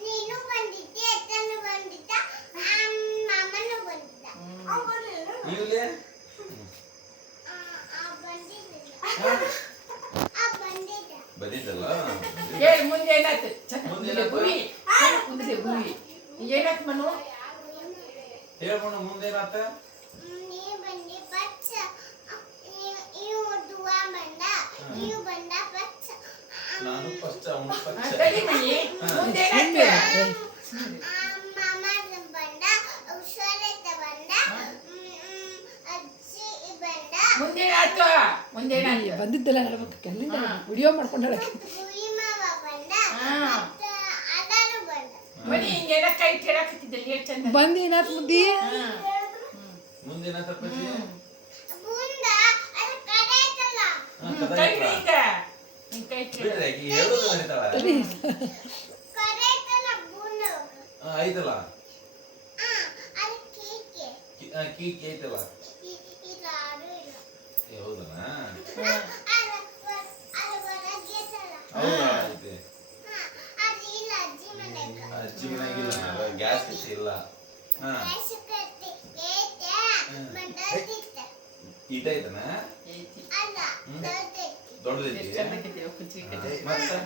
ನೀನು ಬಂದಿದ್ದೆ ಅತ್ತನು ಬಂದಿದ್ದ ಮಾಮನು ಬಂದಿದ್ದ ನೀವೇ ಬಂದಿದ್ದಲ್ಲ ಮುಂದೆ ಏನಾಯ್ತು ಗುರಿ ಮುಂದೆ ಗುರಿ ಏನಾಯ್ತು ಮನು ಹೇಳ್ಬೋಣ ಮುಂದೇನಾತ ನಾನು ಫಸ್ಟ್ ಅವನು ಫಸ್ಟ್ ತಡಿ ಮನಿ ಮುಂದೆ ಏನಾಯ್ತು ಮುಂದೆ ಏನಾಯ್ತು ಮುಂದೆ ಏನಾಯ್ತು ಬಂದಿದ್ದಲ್ಲ ನಡ್ಬೇಕು ಕೆಲ್ಲಿಂದ ವಿಡಿಯೋ ಮಾಡ್ಕೊಂಡಾಳ ಮನಿ ಹಿಂಗೇನ ಕೈ ಕೆಡಕತ್ತಿದ್ದಲ್ಲಿ ಎಷ್ಟು ಚಂದ ಬಂದು ಏನಾತ್ ಮುದ್ದಿ ಮುಂದೇನಾತ ಪಚ್ಚಿ ಕೈ ಈಗ ನಿನ್ ಕೈ ಬಿಡ್ರಿ ಆಕಿ ಹೇಳೋದು ನಡೀತಾಳ ಐತಲ್ಲ ಕೀಕಿ ಐತಲ್ಲ ಹೌದಾ ಹೌದಾ ಐತೆ ಅಜ್ಜಿ ಮನೆಗಿಲ್ಲ ಗ್ಯಾಸ್ ಕಚ್ಚಿ ಇಲ್ಲ ಈಟ ಐತನ ದೊಡ್ಡದೈತಿ ಎಷ್ಟು ಚಂದ ಕುಚ್ಚಿ ಮತ್ತೆ